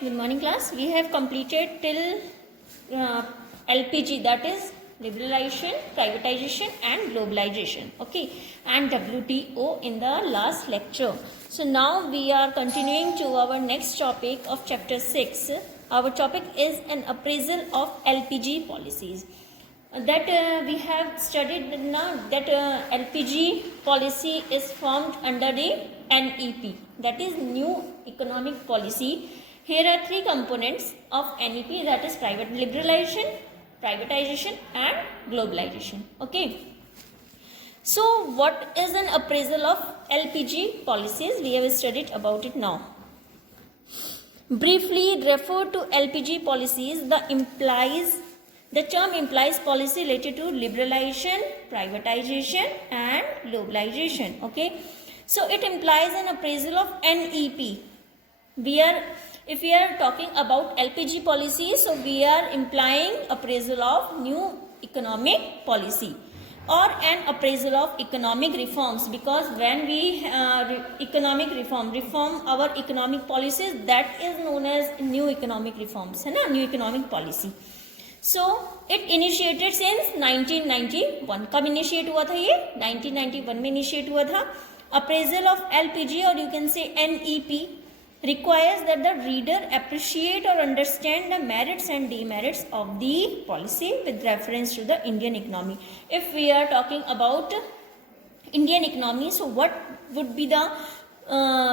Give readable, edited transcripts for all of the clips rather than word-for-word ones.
good morning class. We have completed till LPG, that is liberalization, privatization and globalization, okay, and WTO in the last lecture. So now we are continuing to our next topic of chapter 6. Our topic is an appraisal of LPG policies. That we have studied now that LPG policy is formed under the NEP, that is New Economic Policy. Here are three components of NEP, that is private liberalization, privatization and globalization. Okay. So what is an appraisal of LPG policies? We have studied about it now. Briefly refer to LPG policies. The term implies policy related to liberalization, privatization and globalization. Okay. So it implies an appraisal of NEP. If we are talking about LPG policy, so we are implying appraisal of new economic policy or an appraisal of economic reforms, because when we economic reform our economic policies, that is known as new economic reforms, है ना, new economic policy. So it initiated since 1991. कब initiate हुआ था ये? 1991 में initiate हुआ था. Appraisal of LPG, or you can say NEP, requires that the reader appreciate or understand the merits and demerits of the policy with reference to the Indian economy. If we are talking about Indian economy, so what would be the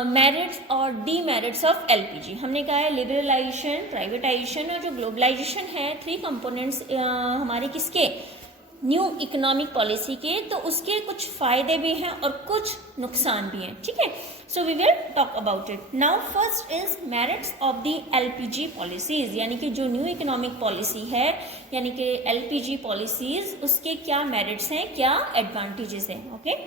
merits और demerits of LPG? हमने कहा है liberalization, privatization और जो globalization है, three components हमारे किसके, new economic policy के, तो उसके कुछ फायदे भी हैं और कुछ नुकसान भी हैं. ठीक है. So we will talk about it now. First is merits of the LPG policies, यानी कि जो न्यू इकोनॉमिक पॉलिसी है, यानी कि एलपीजी पॉलिसीज, उसके क्या मेरिट्स हैं, क्या एडवांटेजेस हैं. Okay.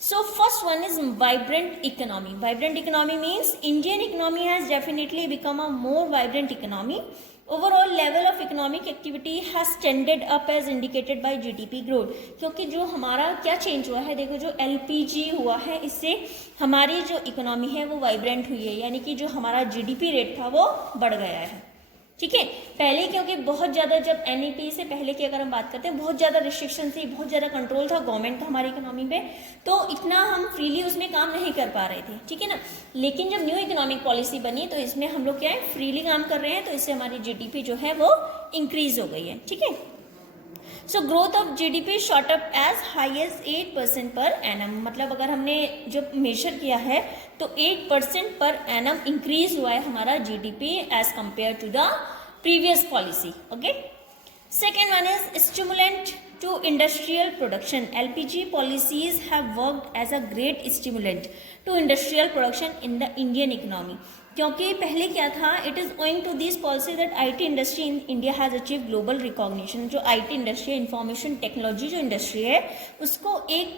So first one is vibrant economy. Vibrant economy means Indian economy has definitely become a more vibrant economy. Overall level of economic activity has tended up as indicated by GDP growth. क्योंकि जो हमारा क्या change हुआ है, देखो जो LPG हुआ है, इससे हमारी जो इकोनॉमी है वो वाइब्रेंट हुई है, यानी कि जो हमारा GDP रेट था वो बढ़ गया है. ठीक है. पहले क्योंकि बहुत ज़्यादा, जब NEP से पहले की अगर हम बात करते हैं, बहुत ज़्यादा रिस्ट्रिक्शन थी, बहुत ज़्यादा कंट्रोल था गवर्नमेंट का हमारी इकोनॉमी पे, तो इतना हम फ्रीली उसमें काम नहीं कर पा रहे थे. ठीक है ना. लेकिन जब न्यू इकोनॉमिक पॉलिसी बनी तो इसमें हम लोग क्या है, फ्रीली काम कर रहे हैं, तो इससे हमारी GDP जो है वो इंक्रीज हो गई है. ठीक है. So growth of GDP shot up as high as 8% पर एनम. मतलब अगर हमने जो मेजर किया है तो 8% पर एनम इंक्रीज हुआ है हमारा GDP as compared to the previous policy. Okay. Second one is stimulant to industrial production. LPG policies have worked as a great stimulant to industrial production in the Indian economy. क्योंकि पहले क्या था, it is owing to this policy that IT industry in India has achieve global recognition. जो IT industry है, information technology जो industry है, उसको एक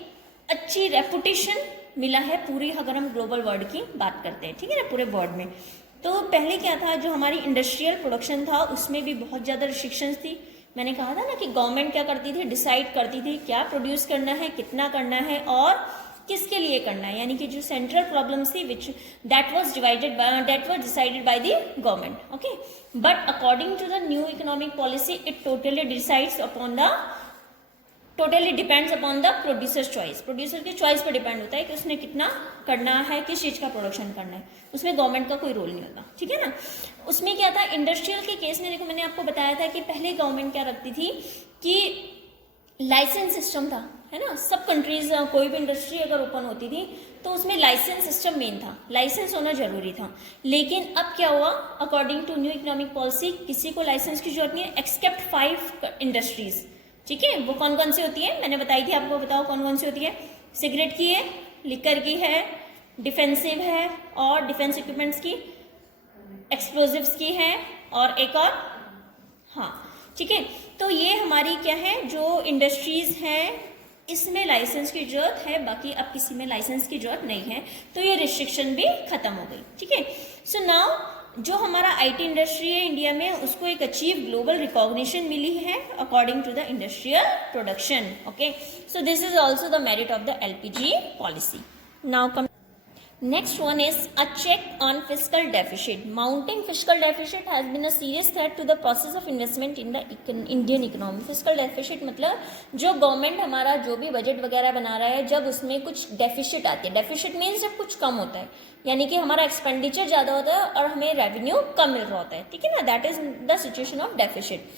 अच्छी रेपुटेशन मिला है पूरी, अगर हम ग्लोबल वर्ल्ड की बात करते हैं. ठीक है ना, पूरे वर्ल्ड में. तो पहले क्या था, जो हमारी इंडस्ट्रियल प्रोडक्शन था उसमें भी बहुत ज़्यादा रिस्ट्रिक्शंस थी. मैंने कहा था ना कि गवर्नमेंट क्या करती थी, डिसाइड करती थी क्या प्रोड्यूस करना है, कितना करना है और किसके लिए करना है, यानी कि जो सेंट्रल प्रॉब्लम्स थी which that was decided by the government. Okay. But according to the new economic policy it totally depends upon the producers choice. Producer की चॉइस पर डिपेंड होता है कि उसने कितना करना है, किस चीज़ का प्रोडक्शन करना है. उसमें गवर्नमेंट का कोई रोल नहीं होता. ठीक है ना. उसमें क्या था, इंडस्ट्रियल के केस में देखो मैंने आपको बताया था कि पहले गवर्नमेंट क्या रखती थी कि लाइसेंस सिस्टम था, है ना. सब कंट्रीज कोई भी इंडस्ट्री अगर ओपन होती थी तो उसमें लाइसेंस सिस्टम मेन था, लाइसेंस होना जरूरी था. लेकिन अब क्या हुआ, according to new economic policy किसी को लाइसेंस की जरूरत नहीं है एक्सेप्ट 5 इंडस्ट्रीज. ठीक है. वो कौन कौन सी होती है, मैंने बताई थी आपको, बताओ कौन कौन सी होती है. सिगरेट की है, लिकर की है, डिफेंसिव है और डिफेंस इक्विपमेंट्स की, एक्सप्लोजिव्स की है और एक और, हाँ. ठीक है. तो ये हमारी क्या है, जो इंडस्ट्रीज हैं इसमें लाइसेंस की जरूरत है, बाकी अब किसी में लाइसेंस की जरूरत नहीं है. तो ये रिस्ट्रिक्शन भी खत्म हो गई. ठीक है. सो नाउ जो हमारा IT इंडस्ट्री है इंडिया में, उसको एक अचीव ग्लोबल रिकॉग्निशन मिली है according to the industrial production. Okay. So this is also the merit of the LPG policy. Now Next one is a check on fiscal deficit. Mounting fiscal deficit has been a serious threat to the process of investment in the Indian economy. Fiscal deficit मतलब जो government हमारा जो भी budget वगैरह बना रहा है, जब उसमें कुछ डेफिसिट आती है, डेफिसिट मीन्स जब कुछ कम होता है, यानी कि हमारा एक्सपेंडिचर ज़्यादा होता है और हमें रेवेन्यू कम मिल रहा होता है, ठीक है ना, that is the situation of deficit.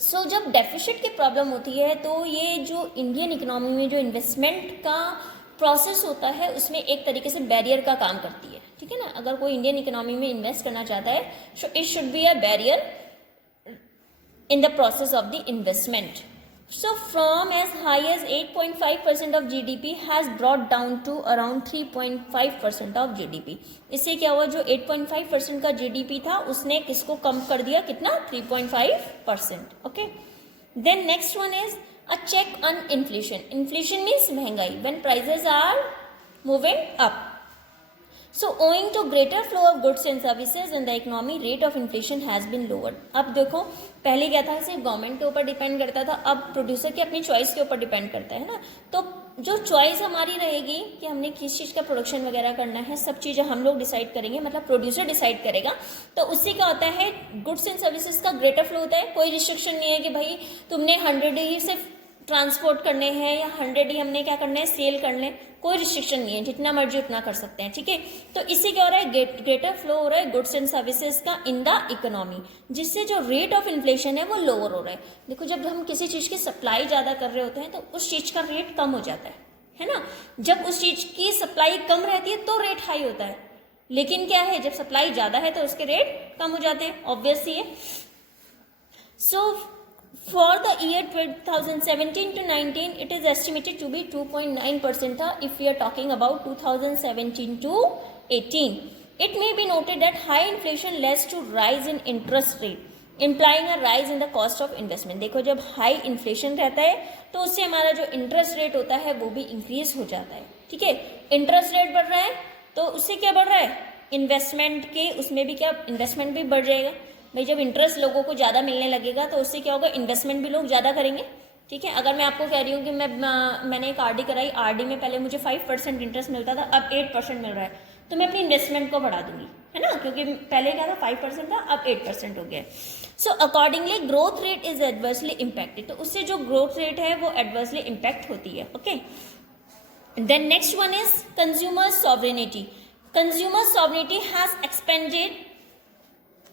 So जब डेफिसिट की प्रॉब्लम होती है तो ये जो इंडियन इकोनॉमी में जो इन्वेस्टमेंट का प्रोसेस होता है उसमें एक तरीके से बैरियर का काम करती है, ठीक है ना. अगर कोई इंडियन इकोनॉमी में इन्वेस्ट करना चाहता है, so it should be a barrier in the process of the investment. So from as high as 8.5% of GDP has brought down to around 3.5% of GDP. इससे क्या हुआ, जो 8.5% का GDP था उसने किसको कम कर दिया, कितना, 3.5%. Okay. Then next one is a check on inflation. Inflation means महंगाई, when prices are moving up. So owing to greater flow of goods and services in the economy, rate of inflation has been lowered. अब देखो, पहले क्या था, सिर्फ government के ऊपर depend करता था, अब प्रोड्यूसर की अपनी चॉइस के ऊपर डिपेंड करता है ना. तो जो चॉइस हमारी रहेगी कि हमने किस चीज़ का प्रोडक्शन वगैरह करना है, सब चीज़ें हम लोग डिसाइड करेंगे, मतलब प्रोड्यूसर डिसाइड करेगा. तो उससे क्या होता है, गुड्स एंड सर्विसेज का ग्रेटर फ्लो होता है. कोई रिस्ट्रिक्शन नहीं है कि भाई तुमने 100 ही सिर्फ ट्रांसपोर्ट करने हैं या 100 ही हमने क्या करना है, सेल करने, कोई रिस्ट्रिक्शन नहीं है, जितना मर्जी उतना कर सकते हैं, ठीक है. तो इससे क्या हो रहा है, ग्रेटर फ्लो हो रहा है गुड्स एंड सर्विसेज का इन द इकोनॉमी, जिससे जो रेट ऑफ इन्फ्लेशन है वो लोअर हो रहा है. देखो, जब हम किसी चीज़ की सप्लाई ज़्यादा कर रहे होते हैं तो उस चीज़ का रेट कम हो जाता है ना. जब उस चीज़ की सप्लाई कम रहती है तो रेट हाई होता है, लेकिन क्या है, जब सप्लाई ज़्यादा है तो उसके रेट कम हो जाते हैं, ऑब्वियस ही है. सो for the year 2017 to 19, it is estimated to be 2.9% if we are talking about 2017 to 18. It may be noted that high inflation leads to rise in interest rate, implying a rise in the cost of investment. देखो, जब high inflation रहता है तो उससे हमारा जो interest rate होता है वो भी इंक्रीज हो जाता है, ठीक है. इंटरेस्ट रेट बढ़ रहा है तो उससे क्या बढ़ रहा है, इन्वेस्टमेंट के उसमें भी क्या, इन्वेस्टमेंट भी बढ़ जाएगा. भाई जब इंटरेस्ट लोगों को ज़्यादा मिलने लगेगा तो उससे क्या होगा, इन्वेस्टमेंट भी लोग ज़्यादा करेंगे, ठीक है. अगर मैं आपको कह रही हूँ कि मैंने एक RD कराई, RD में पहले मुझे 5% इंटरेस्ट मिलता था, अब 8% मिल रहा है, तो मैं अपनी इन्वेस्टमेंट को बढ़ा दूंगी, है ना, क्योंकि पहले क्या था, 5% था, अब 8% हो गया. So accordingly growth rate is adversely impacted. तो उससे जो ग्रोथ रेट है वो एडवर्सली इम्पैक्ट होती है. Okay. Then next one is consumer sovereignty. Consumer sovereignty has expanded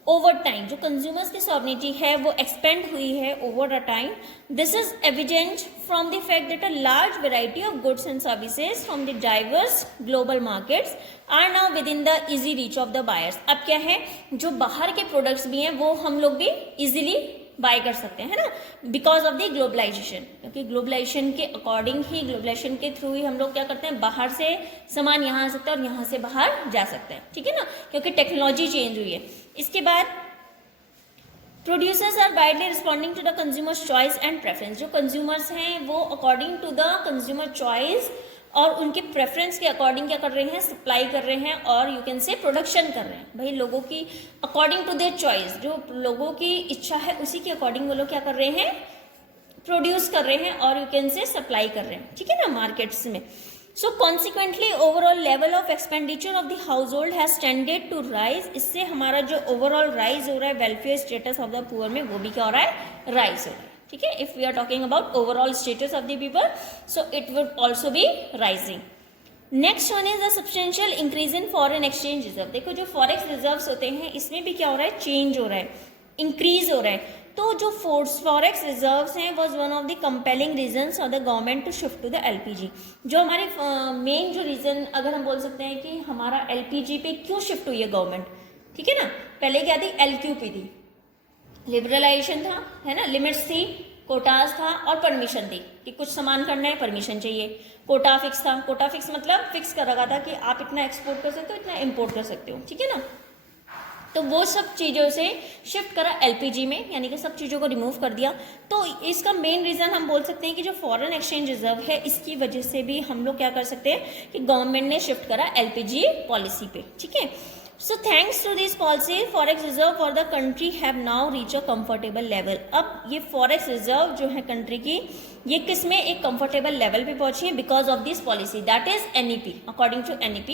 over time. जो कंज्यूमर्स की सॉवरेनिटी है वो एक्सपेंड हुई है over a time. This is evident from the fact that a large variety of goods and services from the diverse global markets are now within the easy reach of the buyers. अब क्या है, जो बाहर के products भी हैं वो हम लोग भी इजीली बाय कर सकते हैं, है ना, बिकॉज ऑफ द ग्लोबलाइजेशन. क्योंकि ग्लोबलाइजेशन के अकॉर्डिंग ही, ग्लोबलाइजेशन के थ्रू ही हम लोग क्या करते हैं, बाहर से सामान यहाँ आ सकता है और यहाँ से बाहर जा सकते हैं, ठीक है ना, क्योंकि टेक्नोलॉजी चेंज हुई है. इसके बाद producers are widely responding to the consumers choice and preference. जो कंज्यूमर्स हैं वो according to the consumer choice और उनके प्रेफरेंस के अकॉर्डिंग क्या कर रहे हैं, सप्लाई कर रहे हैं और यू कैन से प्रोडक्शन कर रहे हैं. भाई लोगों की अकॉर्डिंग टू देयर चॉइस, जो लोगों की इच्छा है उसी के अकॉर्डिंग वो लोग क्या कर रहे हैं, प्रोड्यूस कर रहे हैं और यू कैन से सप्लाई कर रहे हैं, ठीक है ना, मार्केट्स में. So consequently overall level of expenditure of the household has tended to rise. इससे हमारा जो ओवरऑल राइज हो रहा है welfare status of the poor में, वो भी क्या हो रहा है, राइज हो रहा है, ठीक है. If we are talking about overall status of the people, so it would also be rising. Next one is a substantial increase in foreign exchange reserve. देखो, जो फॉरेक्स रिजर्व्स होते हैं इसमें भी क्या हो रहा है, चेंज हो रहा है, इंक्रीज हो रहा है. तो जो फॉरेक्स रिजर्व्स हैं was one of the compelling reasons for the government to shift to the LPG. जो हमारे मेन जो रीजन अगर हम बोल सकते हैं कि हमारा LPG पे क्यों शिफ्ट हुई है गवर्नमेंट, ठीक है ना. पहले क्या थी, LQP थी, लिबरलाइजेशन था, है ना, लिमिट्स थी, कोटाज था और परमिशन थी कि कुछ सामान करना है परमिशन चाहिए. कोटा फिक्स था, कोटा फिक्स मतलब फिक्स कर रखा था कि आप इतना एक्सपोर्ट कर सकते हो, इतना इम्पोर्ट कर सकते हो, ठीक है ना. तो वो सब चीज़ों से शिफ्ट करा LPG में, यानी कि सब चीज़ों को रिमूव कर दिया. तो इसका मेन रीज़न हम बोल सकते हैं कि जो फॉरेन एक्सचेंज रिजर्व है इसकी वजह से भी हम लोग क्या कर सकते हैं कि गवर्नमेंट ने शिफ्ट करा LPG पॉलिसी पे, ठीक है. So thanks to this policy, forex reserve for the country have now reached a comfortable level. अब ये forex reserve जो है country की, ये किस में एक comfortable level पे पहुंची है because of this policy, that is NEP. According to NEP,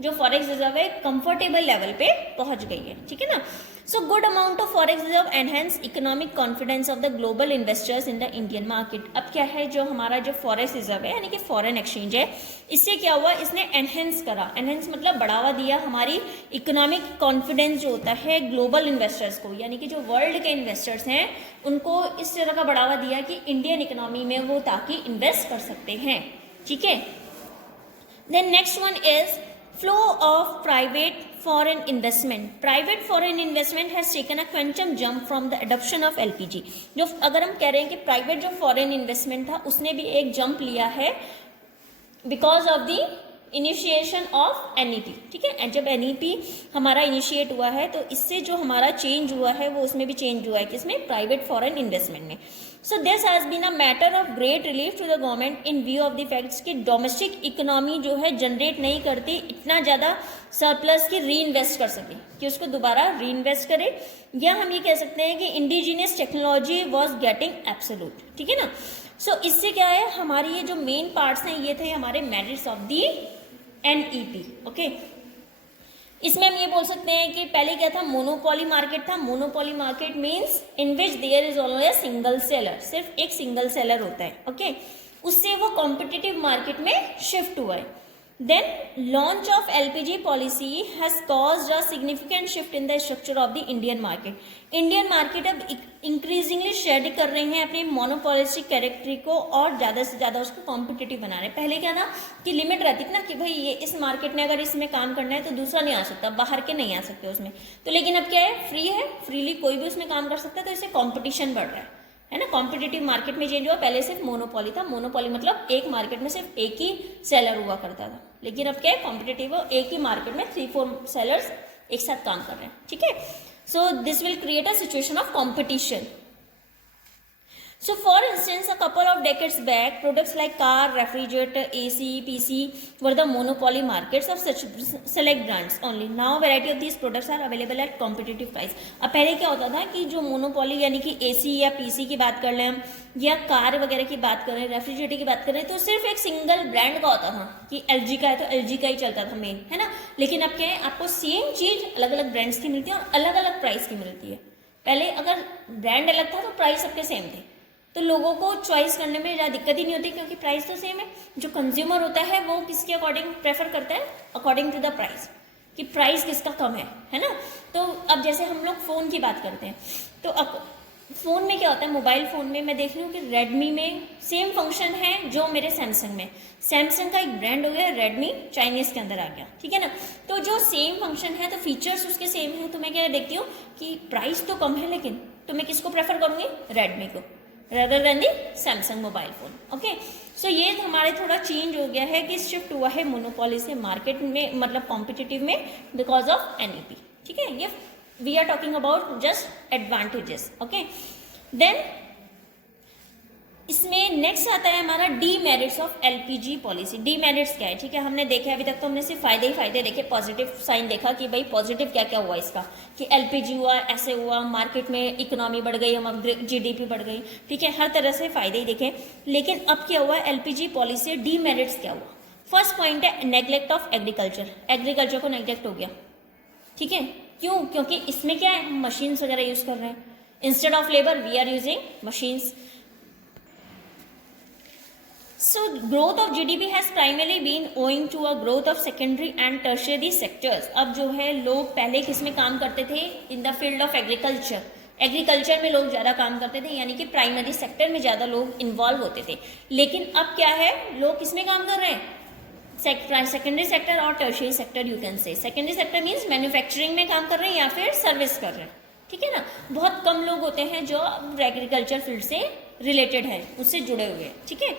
जो forex reserve है comfortable level पे पहुंच गई है, ठीक है ना. So good amount of forex reserve enhance economic confidence of the global investors in the Indian market. अब क्या है, जो हमारा जो forex reserve है यानी कि foreign exchange है, इससे क्या हुआ, इसने enhance करा. enhance मतलब बढ़ावा दिया हमारी इकोनॉमिक कॉन्फिडेंस जो होता है ग्लोबल इन्वेस्टर्स को, यानी कि जो वर्ल्ड के इन्वेस्टर्स हैं उनको इस तरह का बढ़ावा दिया कि इंडियन इकोनॉमी में वो ताकि इन्वेस्ट कर सकते हैं, ठीक है. Then next one is flow of private foreign investment. Private foreign investment has taken a quantum jump from the adoption of LPG. जो अगर हम कह रहे हैं कि प्राइवेट जो फॉरेन इन्वेस्टमेंट था उसने भी एक जंप लिया है because of the initiation of NEP, ठीक है. एंड जब एनईपी हमारा इनिशिएट हुआ है तो इससे जो हमारा चेंज हुआ है वो उसमें भी चेंज हुआ है, किसमें, प्राइवेट फॉरेन इन्वेस्टमेंट में. So this has been a matter of great relief to the government in view of the facts कि डोमेस्टिक इकोनॉमी जो है जनरेट नहीं करती इतना ज़्यादा सरप्लस की री इन्वेस्ट कर सके, कि उसको दोबारा री इन्वेस्ट करे, या हम ये कह सकते हैं कि indigenous technology was getting absolute, ठीक है ना. सो इससे क्या है, हमारी ये जो मेन पार्ट्स हैं ये थे हमारे merits of the NEP, okay. इसमें हम ये बोल सकते हैं कि पहले क्या था, मोनोपोली मार्केट था. Monopoly market means in which there is always a single seller, सिर्फ एक सिंगल सेलर होता है, ओके. उससे वो कॉम्पिटिटिव मार्केट में शिफ्ट हुआ है. Then launch of LPG policy has caused a significant shift in the structure of the Indian market. Indian market अब increasingly शेड कर रहे हैं अपने मोनोपोलिस्टिक कैरेक्टर को और ज़्यादा से ज़्यादा उसको कॉम्पिटिटिव बना रहे हैं. पहले क्या था कि लिमिट रहती थी ना कि भाई ये इस मार्केट में अगर इसमें काम करना है तो दूसरा नहीं आ सकता, बाहर के नहीं आ सकते उसमें. तो लेकिन अब क्या है, फ्री है, फ्रीली कोई भी उसमें काम कर सकता है, तो इससे कॉम्पिटिशन बढ़ रहा है ना. कॉम्पिटिटिव मार्केट में चेंज हुआ. पहले सिर्फ मोनोपोली था. मोनोपोली मतलब एक मार्केट में सिर्फ एक ही सेलर हुआ करता था, लेकिन अब क्या है, कॉम्पिटिटिव हो, एक ही मार्केट में 3-4 सेलर्स एक साथ काम कर रहे हैं, ठीक है. So this will create a situation of competition. So for instance, a couple of decades back, products like car, refrigerator, AC, PC were the monopoly markets of such select brands only. Now variety of these products are available at competitive price. अब पहले क्या होता था कि जो monopoly यानी कि AC या PC की बात कर लें हम, या कार वगैरह की बात करें, रेफ्रिजरेटर की बात करें, तो सिर्फ एक सिंगल ब्रांड का होता था कि LG का है तो LG का ही चलता था मेन, है ना. लेकिन अब क्या है, आपको सेम चीज़ अलग अलग ब्रांड्स की मिलती है और अलग अलग प्राइस की मिलती है. पहले अगर ब्रांड अलग था तो प्राइस सबके सेम थे, तो लोगों को चॉइस करने में ज़्यादा दिक्कत ही नहीं होती क्योंकि प्राइस तो सेम है. जो कंज्यूमर होता है वो किसके अकॉर्डिंग प्रेफर करता है, अकॉर्डिंग टू द प्राइस, कि प्राइस किसका कम है ना. तो अब जैसे हम लोग फ़ोन की बात करते हैं तो अब फ़ोन में क्या होता है, मोबाइल फ़ोन में मैं देख रही हूँ कि रेडमी में सेम फंक्शन है जो मेरे सैमसंग में. सैमसंग का एक ब्रांड हो गया रेडमी, चाइनीज़ के अंदर आ गया, ठीक है ना. तो जो सेम फंक्शन है तो फीचर्स उसके सेम है, तो मैं क्या देखती हूँ कि प्राइस तो कम है, लेकिन तो मैं किसको प्रेफर करूँगी, रेडमी को, rather than the Samsung mobile phone, okay. So ये हमारे थोड़ा चेंज हो गया है कि शिफ्ट हुआ है मोनोपोली से मार्केट में, मतलब कॉम्पिटिटिव में, बिकॉज ऑफ एनईपी, ठीक है. ये we are talking about just advantages, okay. Then इसमें नेक्स्ट आता है हमारा demerits of LPG policy. Demerits क्या है, ठीक है, हमने देखे अभी तक तो हमने सिर्फ फायदे ही फायदे देखे, पॉजिटिव साइन देखा कि भाई पॉजिटिव क्या क्या हुआ इसका, कि एलपीजी हुआ, ऐसे हुआ, मार्केट में इकोनॉमी बढ़ गई, हमारी जीडीपी बढ़ गई, ठीक है, हर तरह से फायदे ही देखे. लेकिन अब क्या हुआ, एलपीजी पॉलिसी डीमेरिट्स क्या हुआ. फर्स्ट पॉइंट है नेग्लेक्ट ऑफ एग्रीकल्चर. एग्रीकल्चर को नेग्लेक्ट हो गया, ठीक है. क्यों, क्योंकि इसमें क्या है, मशीन्स वगैरह यूज कर रहे हैं, instead of labour we are using machines. So growth of GDP has primarily been owing to a growth of secondary and tertiary sectors. अब जो है लोग पहले किस में काम करते थे, in the field of agriculture. Agriculture में लोग ज़्यादा काम करते थे, यानी कि प्राइमरी सेक्टर में ज़्यादा लोग इन्वॉल्व होते थे. लेकिन अब क्या है, लोग किस में काम कर रहे हैं, सेकेंडरी सेक्टर और tertiary sector. You can say secondary sector means manufacturing में काम कर रहे हैं या फिर सर्विस कर रहे हैं, ठीक है ना. बहुत कम लोग होते हैं जो एग्रीकल्चर फील्ड से रिलेटेड है, उससे जुड़े हुए हैं, ठीक है.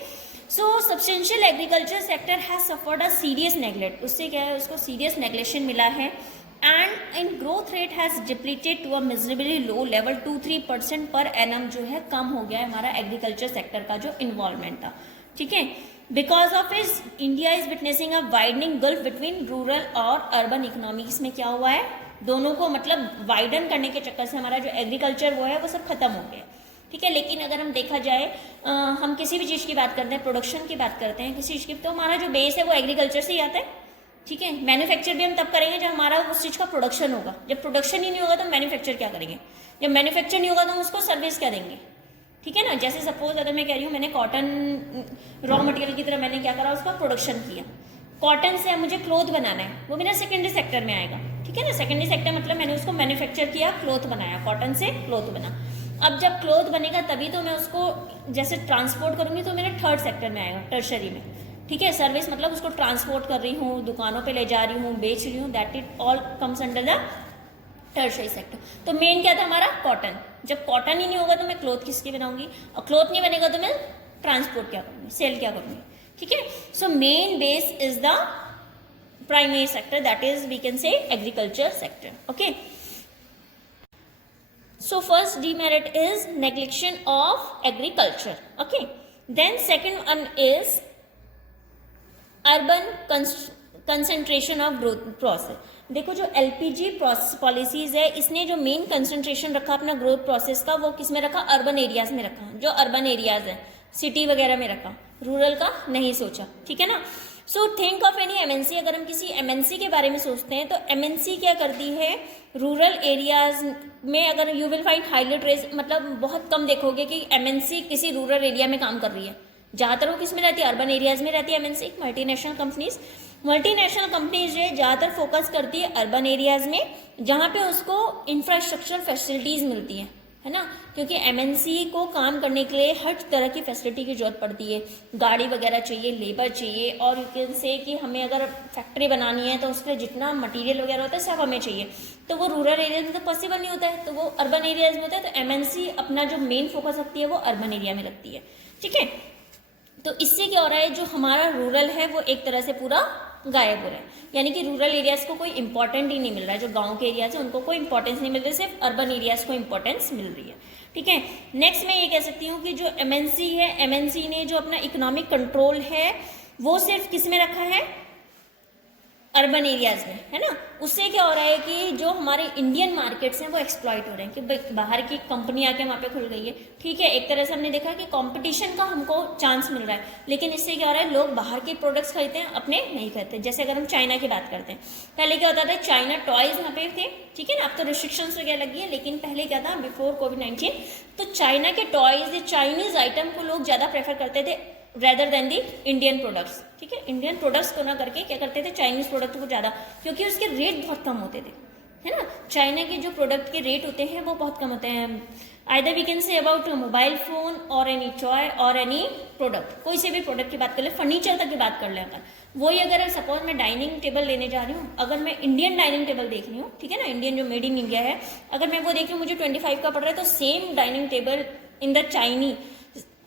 So substantial agriculture sector has suffered a serious neglect. उससे क्या है, उसको सीरियस नेग्लेक्शन मिला है. And in growth rate has depleted to a miserably low level. 2-3% पर एनम जो है कम हो गया है हमारा एग्रीकल्चर सेक्टर का जो इन्वॉल्वमेंट था, ठीक है. Because of is India is witnessing a widening gulf between rural और अर्बन इकोनॉमिक्स में क्या हुआ है, दोनों को मतलब वाइडन करने के चक्कर से हमारा जो एग्रीकल्चर वो है वो सब खत्म हो गया, ठीक है। लेकिन अगर हम देखा जाए हम किसी भी चीज़ की बात करते हैं, प्रोडक्शन की बात करते हैं किसी चीज़ की, तो हमारा जो बेस है वो एग्रीकल्चर से ही आता है, ठीक है। मैन्युफैक्चर भी हम तब करेंगे जब हमारा उस चीज़ का प्रोडक्शन होगा, जब प्रोडक्शन ही नहीं होगा तो मैन्युफैक्चर क्या करेंगे, जब मैन्युफैक्चर नहीं होगा तो हम उसको सर्विस क्या देंगे, ठीक है ना। जैसे सपोज अगर मैं कह रही हूँ मैंने कॉटन रॉ मटेरियल की तरह मैंने क्या करा, उसका प्रोडक्शन किया, कॉटन से मुझे क्लोथ बनाना है, वो मेरा सेकेंडरी सेक्टर में आएगा, ठीक है ना। सेकेंडरी सेक्टर मतलब मैंने उसको मैन्युफैक्चर किया, क्लोथ बनाया, कॉटन से क्लोथ बना। अब जब क्लोथ बनेगा तभी तो मैं उसको जैसे ट्रांसपोर्ट करूंगी तो मेरे थर्ड सेक्टर में आएगा, टर्शरी में, ठीक है। सर्विस मतलब उसको ट्रांसपोर्ट कर रही हूँ, दुकानों पे ले जा रही हूँ, बेच रही हूँ, that it all comes under the tertiary sector. तो मेन क्या था हमारा, कॉटन। जब कॉटन ही नहीं होगा तो मैं क्लोथ किसकी बनाऊंगी, और क्लोथ नहीं बनेगा तो मैं ट्रांसपोर्ट क्या करूंगी, सेल क्या करूंगी, ठीक है। So main base is the primary sector, that is we can say agriculture sector, okay. So first demerit is neglection of agriculture, okay. Then second one is urban concentration of growth process. देखो जो LPG policies है इसने जो main concentration रखा अपना growth process का, वो किस में रखा, अर्बन एरियाज में रखा, जो अर्बन एरियाज है सिटी वगैरह में रखा, रूरल का नहीं सोचा, ठीक है ना। So think of any MNC, अगर हम किसी एमएनसी के बारे में सोचते हैं तो एमएनसी क्या करती है, रूरल एरियाज में अगर you will find highly trace, मतलब बहुत कम देखोगे कि एमएनसी किसी रूरल एरिया में काम कर रही है, ज़्यादातर वो किस में रहती है, अर्बन एरियाज में रहती है एमएनसी। मल्टीनेशनल कंपनीज जो है ज़्यादातर फोकस करती है अर्बन एरियाज में, जहाँ पे उसको इंफ्रास्ट्रक्चर फैसिलिटीज़ मिलती है ना, क्योंकि एमएनसी को काम करने के लिए हर तरह की फैसिलिटी की जरूरत पड़ती है, गाड़ी वगैरह चाहिए, लेबर चाहिए, और यू कैन से कि हमें अगर फैक्ट्री बनानी है तो उसके जितना मटेरियल वगैरह होता है सब हमें चाहिए, तो वो रूरल एरियाज में तो पॉसिबल नहीं होता है, तो वो अर्बन एरियाज में होता है। तो एमएनसी अपना जो मेन फोकस रखती है वो अर्बन एरिया में रखती है, ठीक है। तो इससे क्या हो रहा है, जो हमारा रूरल है वो एक तरह से पूरा गायब हो रहा है, यानी कि रूरल एरियाज को कोई इंपॉर्टेंट ही नहीं मिल रहा है, जो गांव के एरियाज है उनको कोई इंपॉर्टेंस नहीं मिल रही, सिर्फ अर्बन एरियाज को इंपॉर्टेंस मिल रही है, ठीक है। नेक्स्ट मैं ये कह सकती हूँ कि जो एमएनसी है, एमएनसी ने जो अपना इकोनॉमिक कंट्रोल है वो सिर्फ किस में रखा है, अर्बन एरियाज में, है ना। उससे क्या हो रहा है कि जो हमारे इंडियन मार्केट्स हैं वो एक्सप्लॉइट हो रहे हैं, कि बाहर की कंपनी आके वहाँ पे खुल गई है, ठीक है। एक तरह से हमने देखा कि कंपटीशन का हमको चांस मिल रहा है, लेकिन इससे क्या हो रहा है, लोग बाहर के प्रोडक्ट्स खरीदते हैं, अपने नहीं खरीदते। जैसे अगर हम चाइना की बात करते हैं, पहले क्या होता था, चाइना टॉयज यहाँ पे थे, ठीक है ना, अब तो रिस्ट्रिक्शंस वगैरह लगी है, लेकिन पहले क्या था, बिफोर कोविड-19 तो चाइना के टॉयज, चाइनीज आइटम को लोग ज़्यादा प्रेफर करते थे रेदर देन दी इंडियन प्रोडक्ट्स, ठीक है। इंडियन प्रोडक्ट्स को ना करके क्या करते थे, चाइनीज प्रोडक्ट को ज़्यादा, क्योंकि उसके रेट बहुत कम होते थे, है ना। चाइना के जो प्रोडक्ट के रेट होते हैं वो बहुत कम होते हैं। Either we can say about mobile phone और एनी टॉय और एनी प्रोडक्ट, कोई से भी प्रोडक्ट की बात कर ले, फर्नीचर तक की बात कर ले, अगर वही अगर सपोज मैं डाइनिंग टेबल लेने जा रही हूँ, अगर मैं इंडियन डाइनिंग टेबल देख रही हूँ, ठीक है ना, इंडियन जो मेड इन इंडिया है, अगर मैं वो देख रही हूँ मुझे 25 का पड़ रहा है, तो same dining table in the Chinese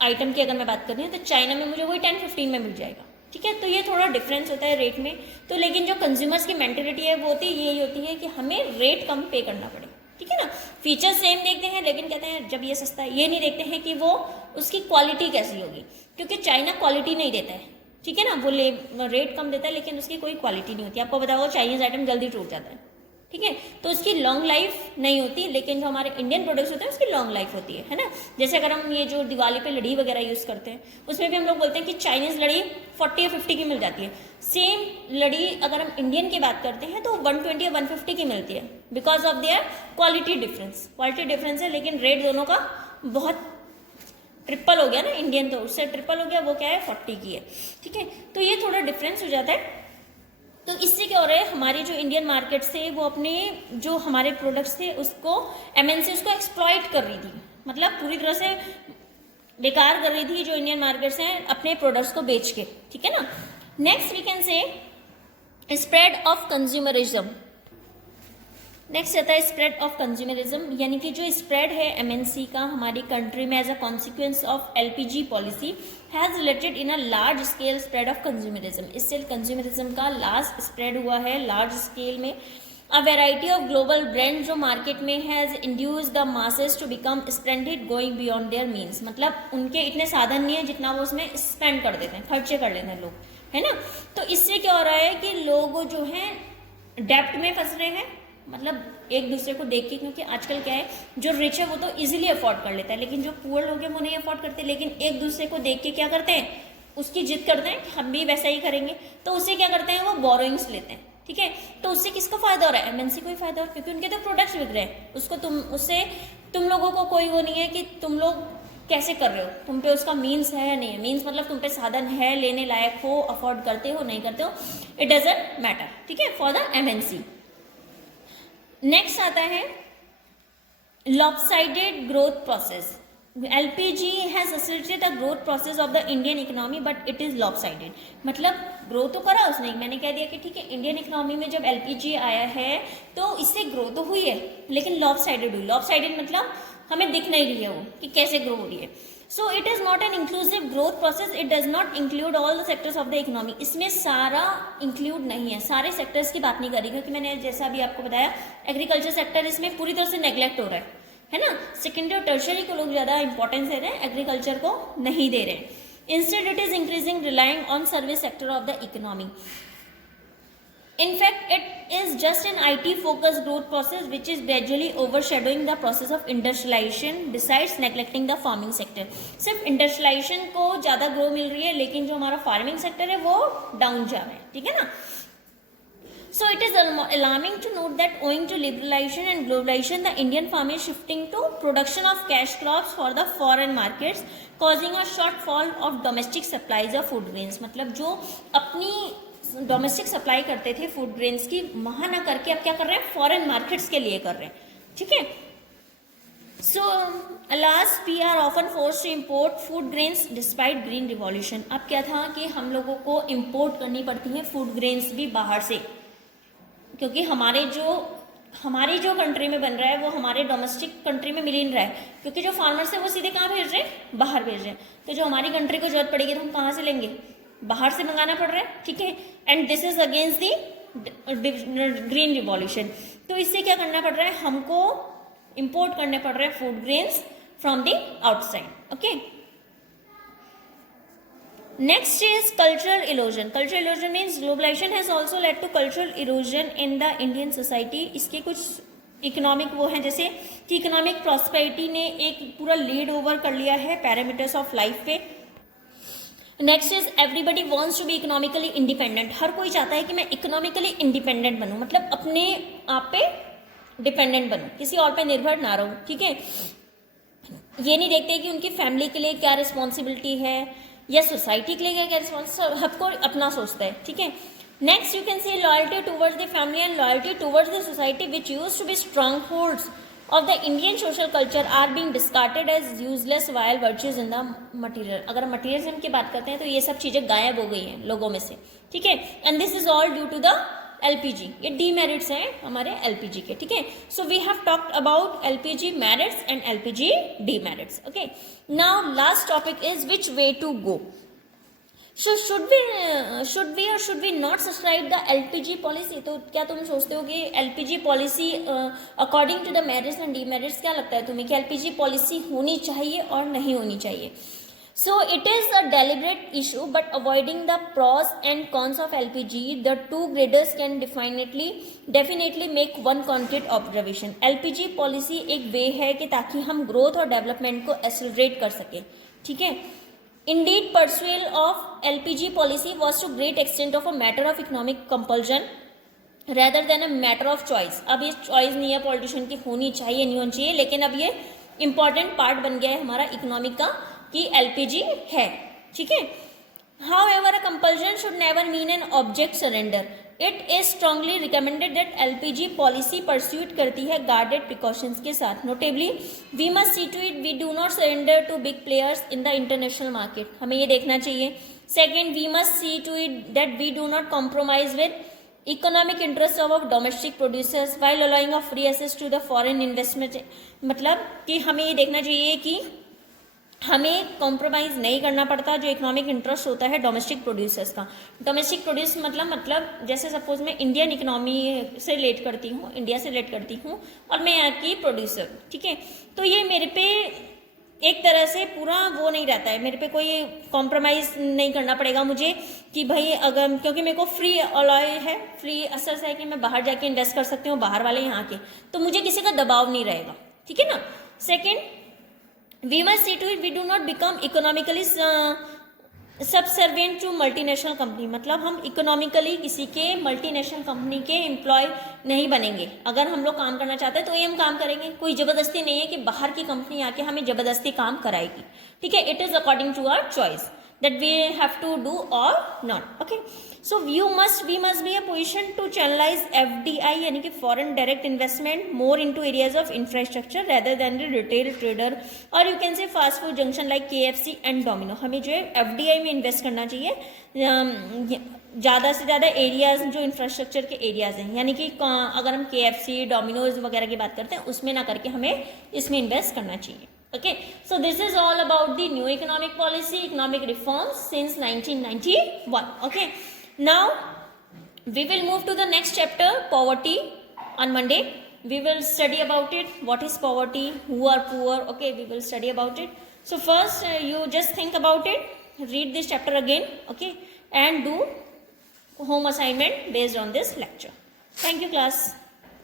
item की अगर मैं बात कर रही हूँ तो चाइना में मुझे वही 10-15 में मिल जाएगा, ठीक है। तो ये थोड़ा डिफरेंस होता है रेट में, तो लेकिन जो कंज्यूमर्स की मेंटेलिटी है वो होती है, यही होती है कि हमें रेट कम पे करना पड़े, ठीक है ना। फीचर्स सेम देखते हैं, लेकिन कहते हैं जब ये सस्ता है, ये नहीं देखते हैं कि वो उसकी क्वालिटी कैसी होगी, क्योंकि चाइना क्वालिटी नहीं देता है, ठीक है ना। वो रेट कम देता है लेकिन उसकी कोई क्वालिटी नहीं होती। आपको बताओ चाइनीज आइटम जल्दी टूट जाता है, ठीक है, तो उसकी लॉन्ग लाइफ नहीं होती, लेकिन जो हमारे इंडियन प्रोडक्ट्स होते हैं उसकी लॉन्ग लाइफ होती है ना। जैसे अगर हम ये जो दिवाली पे लड़ी वगैरह यूज़ करते हैं, उसमें भी हम लोग बोलते हैं कि चाइनीज़ लड़ी 40 या 50 की मिल जाती है, सेम लड़ी अगर हम इंडियन की बात करते हैं तो 120 या 150 की मिलती है, because of their quality difference है, लेकिन रेट दोनों का बहुत ट्रिपल हो गया ना, इंडियन तो उससे ट्रिपल हो गया, वो क्या है 40 की है, ठीक है। तो ये थोड़ा डिफरेंस हो जाता है। तो इससे क्या हो रहा है, हमारे जो इंडियन मार्केट से वो अपने जो हमारे प्रोडक्ट्स थे उसको एमएनसी उसको एक्सप्लॉइट कर रही थी, मतलब पूरी तरह से बेकार कर रही थी जो इंडियन मार्केट्स हैं अपने प्रोडक्ट्स को बेच के, ठीक है ना। Next we can say spread of consumerism. Next आता है स्प्रेड ऑफ कंज्यूमरिज्म, यानी कि जो स्प्रेड है एमएनसी का हमारी कंट्री में as a consequence of LPG policy has related in a large scale spread of consumerism. इससे कंज्यूमरिज्म का लार्ज स्प्रेड हुआ है लार्ज स्केल में a variety of global brand जो मार्केट में has induce the masses to become splendid going beyond their means, मतलब उनके इतने साधन नहीं है जितना वो उसमें स्पेंड कर देते हैं, खर्चे कर लेते हैं लोग, है ना। तो इससे क्या हो रहा है कि लोग जो हैं डेप्ट में फंस रहे हैं, मतलब एक दूसरे को देख के, क्योंकि आजकल क्या है जो रिच है वो तो इजीली अफोर्ड कर लेता है, लेकिन जो पुअर लोग हैं वो नहीं अफोर्ड करते, लेकिन एक दूसरे को देख के क्या करते हैं, उसकी जिद करते हैं कि हम भी वैसा ही करेंगे, तो उससे क्या करते हैं वो बोरोइंग्स लेते हैं, ठीक है। तो उससे किसको फायदा हो रहा है, एमएनसी को ही फायदा हो रहा है, क्योंकि उनके तो प्रोडक्ट्स बिक रहे हैं, उसको उससे तुम लोगों को कोई वो नहीं है कि तुम लोग कैसे कर रहे हो, तुम पे उसका मीन्स है या नहीं है, मीन्स मतलब तुम पे साधन है, लेने लायक हो, अफोर्ड करते हो नहीं करते हो, इट डजंट मैटर, ठीक है, फॉर द एमएनसी। नेक्स्ट आता है lopsided growth process. LPG has facilitated the growth process of the Indian economy, but it is lopsided. मतलब ग्रो तो करा उसने, मैंने कह दिया कि ठीक है इंडियन इकोनॉमी में जब LPG आया है तो इससे ग्रो तो हुई है, लेकिन लॉपसाइडेड हुई। लॉपसाइडेड मतलब हमें दिख नहीं रही है वो कि कैसे ग्रो हो रही है। So it is not an inclusive growth process, it does not include all the sectors of the economy. इसमें सारा इंक्लूड नहीं है, सारे सेक्टर्स की बात नहीं करी, क्योंकि मैंने जैसा अभी आपको बताया एग्रीकल्चर सेक्टर इसमें पूरी तरह से नेग्लेक्ट हो रहा है ना। सेकेंडरी और टर्शरी को लोग ज्यादा इंपॉर्टेंस दे रहे हैं, एग्रीकल्चर को नहीं दे रहे हैं। Instead it is increasing relying on service sector of the economy. In fact, it is just an IT-focused growth process which is gradually overshadowing the process of industrialization besides neglecting the farming sector. सिर्फ industrialisation को ज़्यादा grow मिल रही है, लेकिन जो हमारा farming sector है वो डाउन जा रहा है, ठीक है ना। So it is alarming to note that owing to liberalization and globalization, the Indian farm is shifting to production of cash crops for the foreign markets, causing a shortfall of domestic supplies of food grains. मतलब जो अपनी domestic supply करते थे food grains की, वहां ना करके अब क्या कर रहे हैं, फॉरेन मार्केट्स के लिए कर रहे हैं, ठीक है। So alas we are often force to import food grains despite green revolution. अब क्या था कि हम लोगों को इम्पोर्ट करनी पड़ती है फूड ग्रेन्स भी बाहर से, क्योंकि हमारी जो कंट्री में बन रहा है वो हमारे डोमेस्टिक कंट्री में मिल ही नहीं रहा है, क्योंकि जो फार्मर्स है वो सीधे कहाँ भेज रहे हैं, बाहर भेज रहे हैं। तो जो हमारी कंट्री को जरूरत पड़ेगी तो हम कहाँ से लेंगे, बाहर से मंगाना पड़ रहा है, ठीक है। And this is against the green revolution. तो इससे क्या करना पड़ रहा है, हमको इंपोर्ट करने पड़ रहे हैं food grains from the outside, okay. Next is cultural erosion. Cultural erosion means globalization has also led to cultural erosion in the Indian society. इसके कुछ इकोनॉमिक वो है, जैसे कि इकोनॉमिक प्रॉस्पेरिटी ने एक पूरा लीड ओवर कर लिया है पैरामीटर्स ऑफ लाइफ पे। Next is everybody wants to be economically independent. हर कोई चाहता है कि मैं इकोनॉमिकली इंडिपेंडेंट बनूं, मतलब अपने आप पे डिपेंडेंट बनूं, किसी और पे निर्भर ना रहूं, ठीक है। ये नहीं देखते कि उनकी फैमिली के लिए क्या रिस्पॉन्सिबिलिटी है या सोसाइटी के लिए क्या रिस्पॉन्सिबिलिटी, हर कोई अपना सोचता है, ठीक है। Next you can see loyalty towards the family and loyalty towards the society which used to be strong holds of the Indian social culture are being discarded as useless vile virtues in the material. अगर materialism की बात करते हैं तो ये सब चीजें गायब हो गई हैं लोगों में से, ठीक है। And this is all due to the LPG। ये डीमेरिट्स हैं हमारे LPG के, ठीक है। So we have talked about LPG merits and LPG demerits, okay. Now last topic is which way to go. So should we or should we not subscribe the LPG policy? तो क्या तुम सोचते हो कि LPG policy according to the merits and demerits, क्या लगता है तुम्हें कि LPG पॉलिसी होनी चाहिए और नहीं होनी चाहिए? So it is a deliberate issue, but avoiding the pros and cons of LPG, the two graders can definitely make one concrete observation. LPG policy एक वे है कि ताकि हम ग्रोथ और डेवलपमेंट को एक्सेलरेट कर सके, ठीक है। Indeed, pursuit of LPG policy was to great extent of a matter of economic compulsion rather than a matter of choice. अब ये चॉइस नहीं है पॉलिटिशियन की होनी चाहिए नहीं होनी चाहिए, लेकिन अब ये इंपॉर्टेंट पार्ट बन गया है हमारा इकोनॉमिक का कि LPG है, ठीक है। However, a compulsion should never mean an object surrender. It is strongly recommended that LPG policy pursuit करती है guarded precautions के साथ. Notably, we must see to it we do not surrender to big players in the international market. हमें ये देखना चाहिए. Second, we must see to it that we do not compromise with economic interests of our domestic producers while allowing a free access to the foreign investment. मतलब कि हमें ये देखना चाहिए कि हमें कॉम्प्रोमाइज़ नहीं करना पड़ता जो इकोनॉमिक इंटरेस्ट होता है डोमेस्टिक प्रोड्यूसर्स का। डोमेस्टिक प्रोड्यूस मतलब जैसे सपोज मैं इंडियन इकोनॉमी से रिलेट करती हूँ, इंडिया से रिलेट करती हूँ और मैं यहाँ की प्रोड्यूसर, ठीक है, तो ये मेरे पे एक तरह से पूरा वो नहीं रहता है, मेरे पे कोई कॉम्प्रोमाइज़ नहीं करना पड़ेगा मुझे कि भाई अगर, क्योंकि मेरे को फ्री अलॉय है, फ्री असर्स है कि मैं बाहर जाके इन्वेस्ट कर सकती हूँ, बाहर वाले यहाँ के, तो मुझे किसी का दबाव नहीं रहेगा, ठीक है ना। Second, we must see to it we do not become economically subservient to multinational company, मतलब हम इकोनॉमिकली किसी के मल्टीनेशनल कंपनी के एम्प्लॉय नहीं बनेंगे। अगर हम लोग काम करना चाहते हैं तो ये हम काम करेंगे, कोई ज़बरदस्ती नहीं है कि बाहर की कंपनी आके हमें ज़बरदस्ती काम कराएगी, ठीक है। It is according to our choice that we have to do or not, okay. So we must be a position to channelize FDI यानी कि foreign direct investment more into areas of infrastructure rather than the retail trader or you can say fast food junction like KFC and Domino। हमें जो है FDI में invest करना चाहिए, ज़्यादा से ज़्यादा एरियाज जो इंफ्रास्ट्रक्चर के एरियाज हैं, यानी कि अगर हम KFC डोमिनोज वगैरह की बात करते हैं उसमें ना करके हमें इसमें इन्वेस्ट करना चाहिए। Okay, so this is all about the new economic policy, economic reforms since 1991. Okay, now we will move to the next chapter, poverty. On Monday we will study about it, what is poverty, who are poor. Okay, we will study about it. So first you just think about it, read this chapter again, okay, and do home assignment based on this lecture. Thank you class.